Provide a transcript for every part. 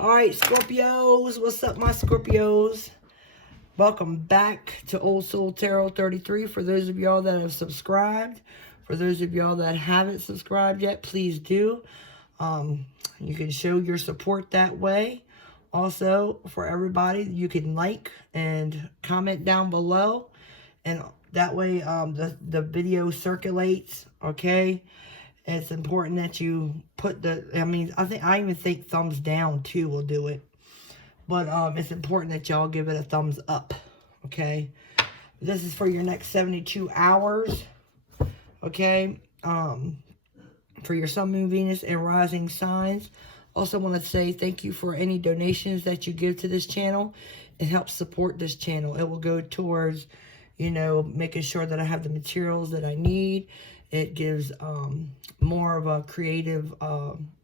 All right, Scorpios, what's up, my Scorpios? Welcome back to Old Soul Tarot 33. For those of y'all that have subscribed, for those of y'all that haven't subscribed yet, please do. You can show your support that way. Also, for everybody, you can like and comment down below, and that way the video circulates, okay? It's important that you put I even think thumbs down too will do it. But it's important that y'all give it a thumbs up, okay? This is for your next 72 hours, okay? For your Sun, Moon, Venus, and Rising signs. Also want to say thank you for any donations that you give to this channel. It helps support this channel. It will go towards, you know, making sure that I have the materials that I need. It gives more of a creative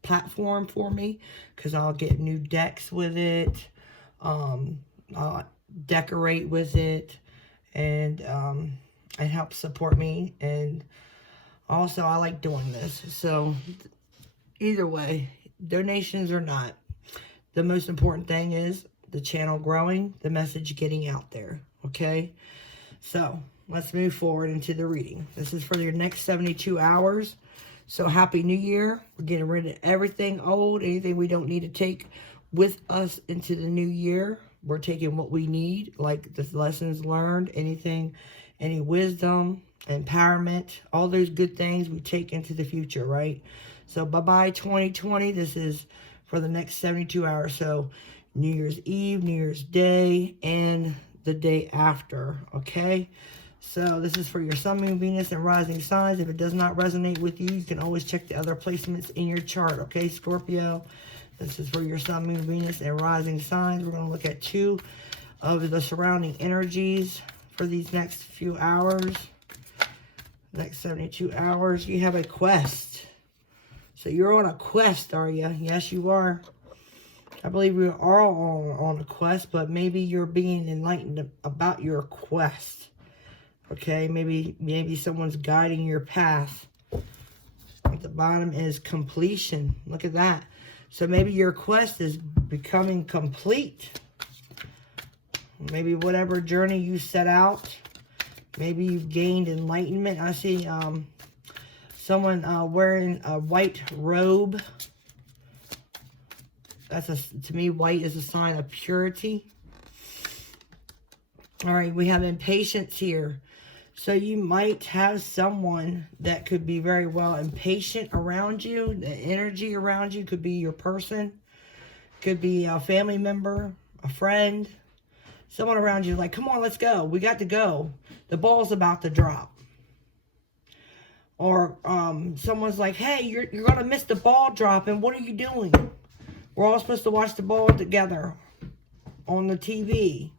platform for me, because I'll get new decks with it. I'll decorate with it, and it helps support me. And also, I like doing this. So either way, donations or not, the most important thing is the channel growing, the message getting out there, okay? So let's move forward into the reading. This is for your next 72 hours. So Happy New Year. We're getting rid of everything old, anything we don't need to take with us into the new year. We're taking what we need, like the lessons learned, any wisdom, empowerment, all those good things we take into the future, right? So bye-bye 2020. This is for the next 72 hours. So New Year's Eve, New Year's Day, and the day after, okay? So this is for your Sun, Moon, Venus, and Rising signs. If it does not resonate with you, you can always check the other placements in your chart, okay, Scorpio? This is for your Sun, Moon, Venus, and Rising signs. We're going to look at 2 of the surrounding energies for these next few hours. Next 72 hours. You have a quest. So you're on a quest, are you? Yes, you are. I believe we are all on a quest, but maybe you're being enlightened about your quest. Okay, maybe someone's guiding your path. At the bottom is completion. Look at that. So maybe your quest is becoming complete. Maybe whatever journey you set out, maybe you've gained enlightenment. I see someone wearing a white robe. To me, white is a sign of purity. All right, we have impatience here. So you might have someone that could be very well impatient around you. The energy around you could be your person. Could be a family member, a friend. Someone around you like, come on, let's go. We got to go. The ball's about to drop. Or someone's like, hey, you're going to miss the ball dropping. What are you doing? We're all supposed to watch the ball together on the TV.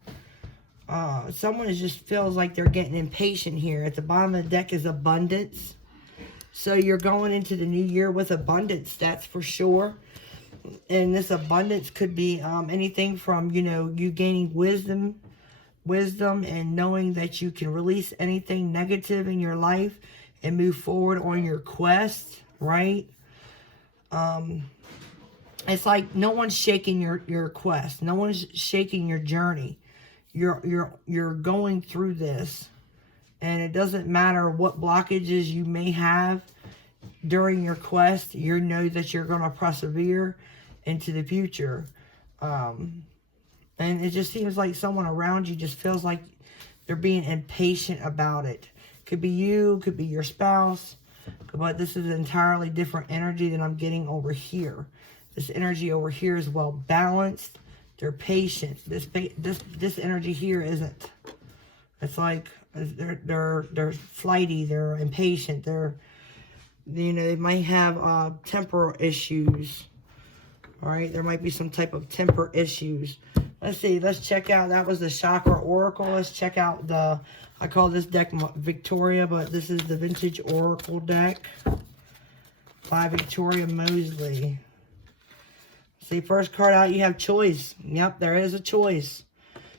Someone just feels like they're getting impatient here. At the bottom of the deck is abundance. So you're going into the new year with abundance, that's for sure. And this abundance could be anything from, you know, you gaining wisdom and knowing that you can release anything negative in your life and move forward on your quest, right? It's like no one's shaking your quest. No one's shaking your journey. You're going through this, and it doesn't matter what blockages you may have during your quest. You know that you're going to persevere into the future. And it just seems like someone around you just feels like they're being impatient about it. Could be you, could be your spouse, but this is an entirely different energy than I'm getting over here. This energy over here is well balanced. They're patient. This energy here isn't. It's like they're flighty. They're impatient. They might have temporal issues. All right, there might be some type of temper issues. Let's see. Let's check out. That was the Chakra Oracle. Let's check out I call this deck Victoria, but this is the Vintage Oracle deck by Victoria Mosley. See, first card out, you have choice. Yep, there is a choice.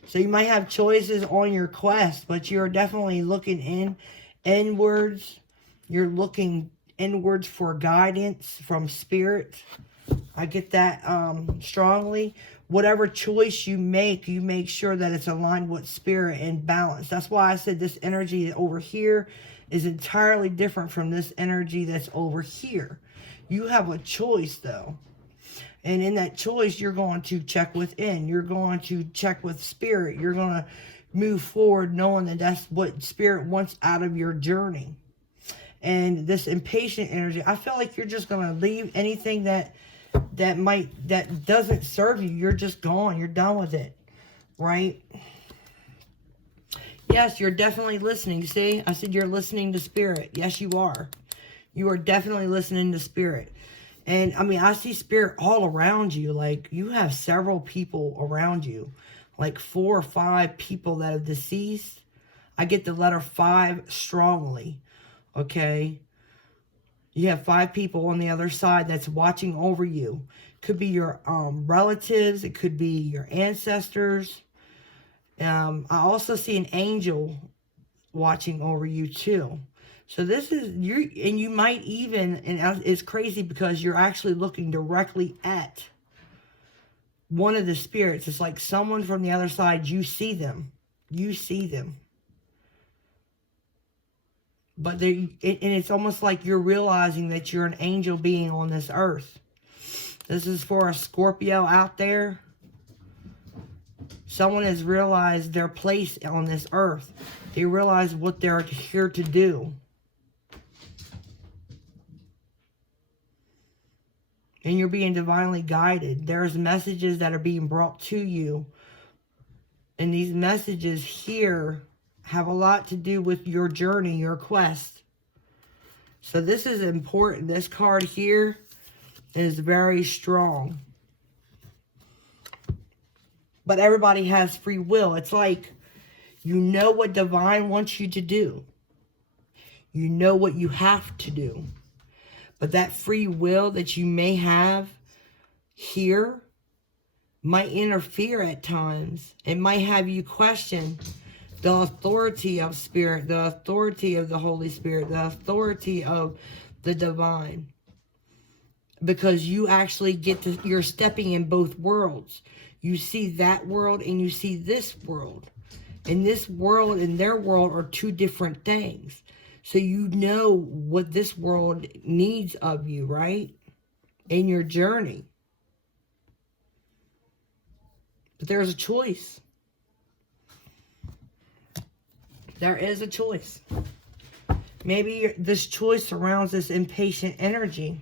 So you might have choices on your quest, but you're definitely looking inwards. You're looking inwards for guidance from spirit. I get that strongly. Whatever choice you make sure that it's aligned with spirit and balance. That's why I said this energy over here is entirely different from this energy that's over here. You have a choice, though. And in that choice, you're going to check within. You're going to check with spirit. You're going to move forward knowing that that's what spirit wants out of your journey. And this impatient energy, I feel like you're just going to leave anything that doesn't serve you. You're just gone. You're done with it. Right? Yes, you're definitely listening. See, I said you're listening to spirit. Yes, you are. You are definitely listening to spirit. And I mean, I see spirit all around you. Like, you have several people around you. Like 4 or 5 people that are deceased. I get the letter 5 strongly. Okay? You have 5 people on the other side that's watching over you. Could be your relatives. It could be your ancestors. I also see an angel watching over you too. So this is, and you might even, and it's crazy because you're actually looking directly at one of the spirits. It's like someone from the other side, you see them. You see them. But and it's almost like you're realizing that you're an angel being on this earth. This is for a Scorpio out there. Someone has realized their place on this earth. They realize what they're here to do. And you're being divinely guided. There's messages that are being brought to you. And these messages here have a lot to do with your journey, your quest. So this is important. This card here is very strong. But everybody has free will. It's like, you know what divine wants you to do. You know what you have to do. But that free will that you may have here might interfere at times. It might have you question the authority of spirit, the authority of the Holy Spirit, the authority of the divine. Because you actually get to, you're stepping in both worlds. You see that world and you see this world. And this world and their world are 2 different things. So you know what this world needs of you, right? In your journey. But there's a choice. There is a choice. Maybe this choice surrounds this impatient energy.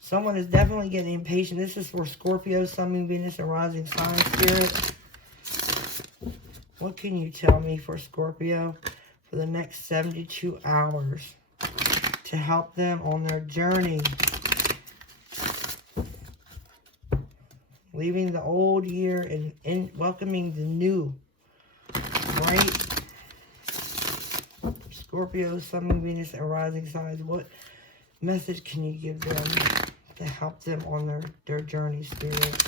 Someone is definitely getting impatient. This is for Scorpio, Sun, Moon, Venus, and Rising Sign Spirit. What can you tell me for Scorpio for the next 72 hours to help them on their journey? Leaving the old year and welcoming the new. Right? Scorpio, Sun, Moon, Venus, and Rising Signs. What message can you give them to help them on their journey, Spirit?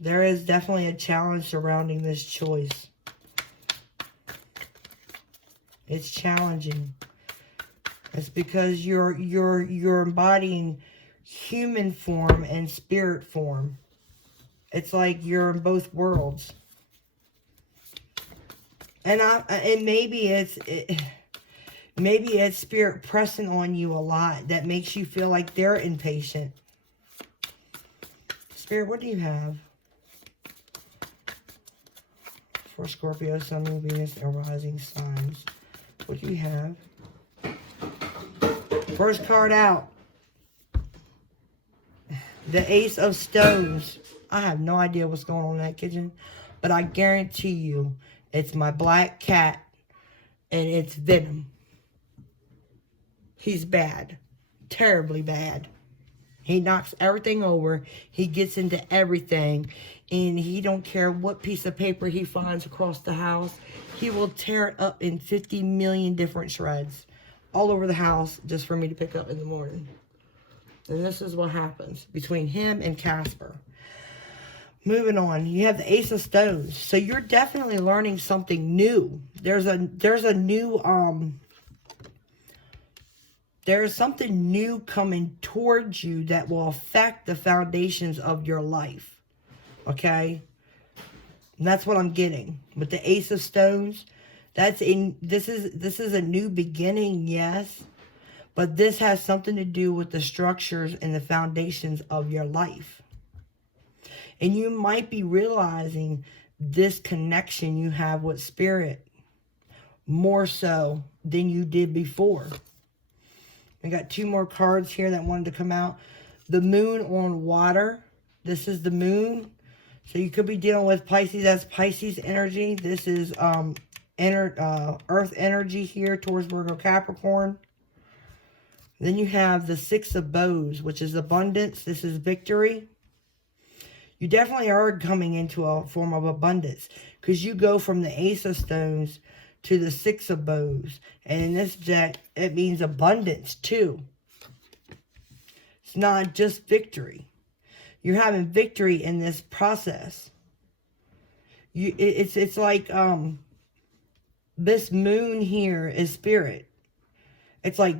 There is definitely a challenge surrounding this choice. It's challenging. It's because you're embodying human form and spirit form. It's like you're in both worlds. And maybe it's spirit pressing on you a lot that makes you feel like they're impatient. Spirit, what do you have for Scorpio, Sun, Moon, Venus, and Rising Signs? What do you have? First card out. The Ace of Stones. I have no idea what's going on in that kitchen, but I guarantee you it's my black cat and it's Venom. He's bad. Terribly bad. He knocks everything over. He gets into everything. And he don't care what piece of paper he finds across the house. He will tear it up in 50 million different shreds. All over the house just for me to pick up in the morning. And this is what happens between him and Casper. Moving on, you have the Ace of Stones. So you're definitely learning something new. There's something new coming towards you that will affect the foundations of your life. Okay? And that's what I'm getting. With the Ace of Stones, this is a new beginning, yes. But this has something to do with the structures and the foundations of your life. And you might be realizing this connection you have with Spirit more so than you did before. I got 2 more cards here that wanted to come out. The Moon on water. This is the Moon. So you could be dealing with Pisces. That's Pisces energy. This is Earth energy here towards Virgo Capricorn. Then you have the Six of Bows, which is abundance. This is victory. You definitely are coming into a form of abundance because you go from the Ace of Stones to the Six of Bows. And in this deck, it means abundance too. It's not just victory. You're having victory in this process. It's like this moon here is Spirit. It's like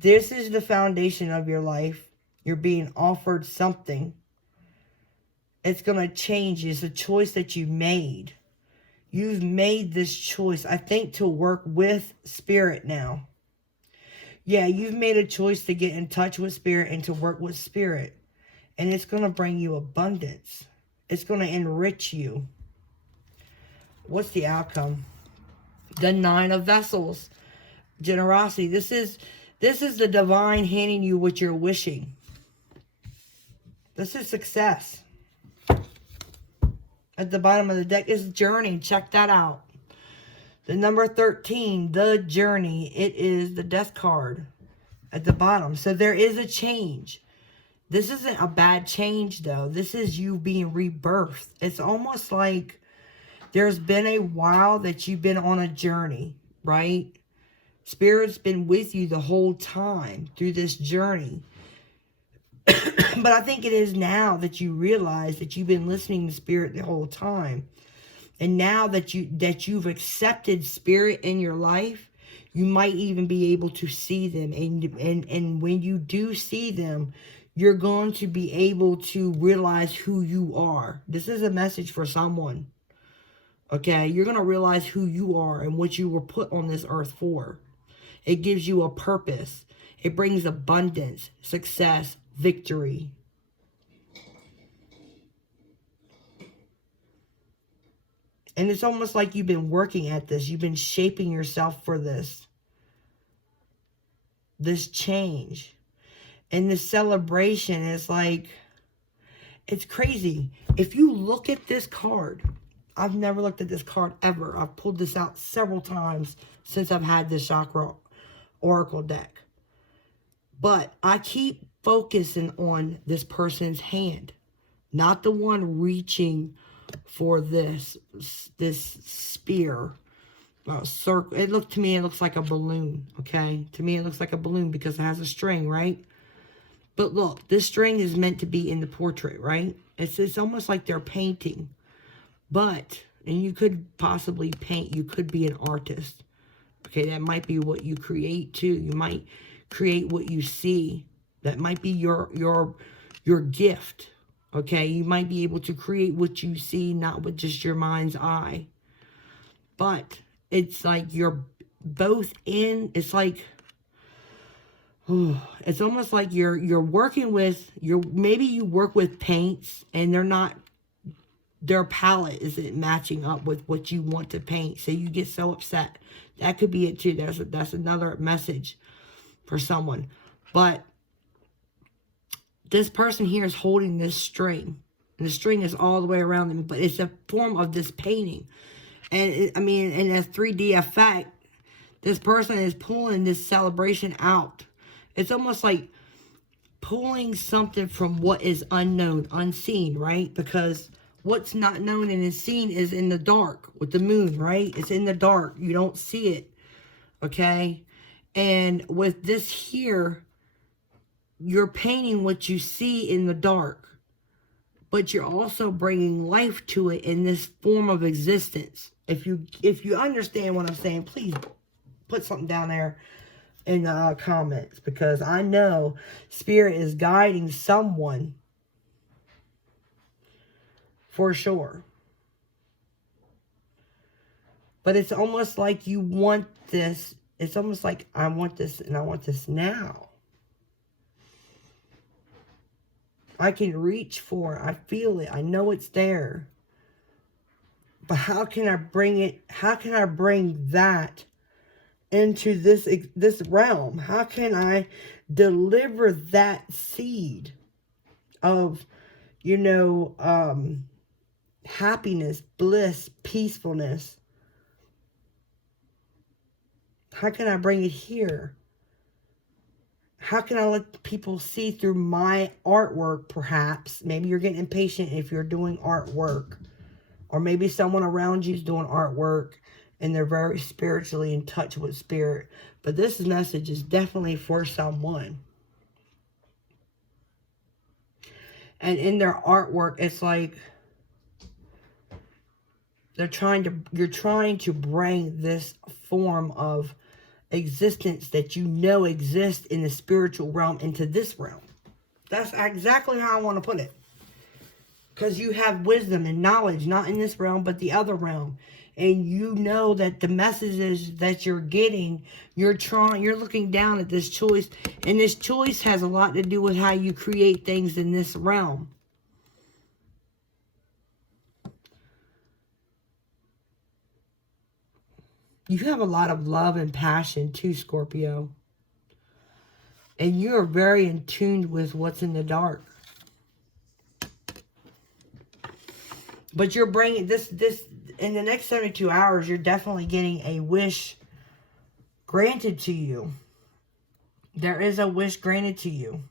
this is the foundation of your life. You're being offered something. It's going to change. It's a choice that you made. You've made this choice, I think, to work with Spirit now. Yeah, you've made a choice to get in touch with Spirit and to work with Spirit. And it's going to bring you abundance. It's going to enrich you. What's the outcome? The Nine of Vessels. Generosity. This is the divine handing you what you're wishing. This is success. At the bottom of the deck is Journey. Check that out. The number 13, the Journey. It is the Death card at the bottom. So there is a change. This isn't a bad change, though. This is you being rebirthed. It's almost like there's been a while that you've been on a journey, right? Spirit's been with you the whole time through this journey. But I think it is now that you realize that you've been listening to Spirit the whole time. And now that you've accepted Spirit in your life, you might even be able to see them. And when you do see them, you're going to be able to realize who you are. This is a message for someone. Okay? You're going to realize who you are and what you were put on this earth for. It gives you a purpose. It brings abundance, success, victory. And it's almost like you've been working at this. You've been shaping yourself for this change. And this celebration is like, it's crazy. If you look at this card, I've never looked at this card ever. I've pulled this out several times since I've had this Chakra Oracle deck. But I keep focusing on this person's hand, not the one reaching for this spear, circle. It looks like a balloon. Okay, to me it looks like a balloon because it has a string, right? But look, this string is meant to be in the portrait, right? It's almost like they're painting, and you could possibly paint. You could be an artist. Okay, that might be what you create too. You might create what you see. That might be your gift. Okay, you might be able to create what you see, not with just your mind's eye. But it's like you're both in. It's like, it's almost like you're working with maybe you work with paints and their palette isn't matching up with what you want to paint, so you get so upset. That could be it too. That's another message for someone. But this person here is holding this string. And the string is all the way around them. But it's a form of this painting. And in a 3D effect, this person is pulling this celebration out. It's almost like pulling something from what is unknown, unseen, right? Because what's not known and is seen is in the dark with the moon, right? It's in the dark. You don't see it, okay? And with this here, you're painting what you see in the dark. but you're also bringing life to it in this form of existence. If you understand what I'm saying, please put something down there in the comments, because I know Spirit is guiding someone for sure. But it's almost like you want this. It's almost like I want this and I want this now. I can reach for it. I feel it. I know it's there. But how can I bring it? How can I bring that into this realm? How can I deliver that seed of, you know, happiness, bliss, peacefulness? How can I bring it here? How can I let people see through my artwork, perhaps? Maybe you're getting impatient if you're doing artwork. Or maybe someone around you is doing artwork and they're very spiritually in touch with spirit. But this message is definitely for someone. And in their artwork, it's like you're trying to bring this form of existence that you know exists in the spiritual realm into this realm. That's exactly how I want to put it. Because you have wisdom and knowledge, not in this realm, but the other realm. And you know that the messages that you're getting, you're looking down at this choice. And this choice has a lot to do with how you create things in this realm. You have a lot of love and passion too, Scorpio. And you're very in tune with what's in the dark. But you're bringing this in the next 72 hours, you're definitely getting a wish granted to you. There is a wish granted to you.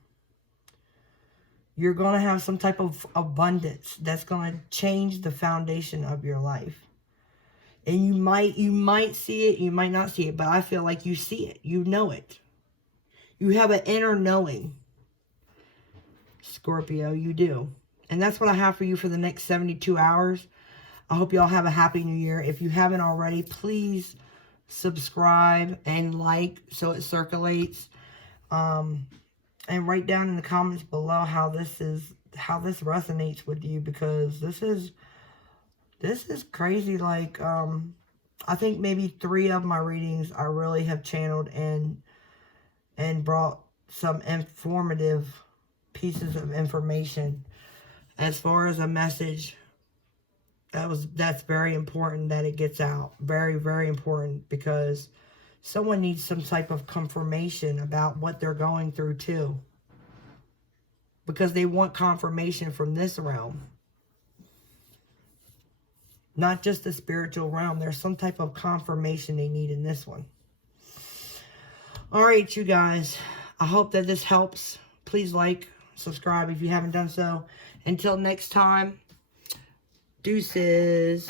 You're going to have some type of abundance that's going to change the foundation of your life. And you might see it, you might not see it, but I feel like you see it. You know it. You have an inner knowing. Scorpio, you do. And that's what I have for you for the next 72 hours. I hope y'all have a happy new year. If you haven't already, please subscribe and like so it circulates. And write down in the comments below how this resonates with you, because this is crazy. Like, I think maybe 3 of my readings I really have channeled and brought some informative pieces of information. As far as a message, that's very important that it gets out. Very, very important, because someone needs some type of confirmation about what they're going through too. Because they want confirmation from this realm. Not just the spiritual realm. There's some type of confirmation they need in this one. Alright, you guys. I hope that this helps. Please like, subscribe if you haven't done so. Until next time, deuces.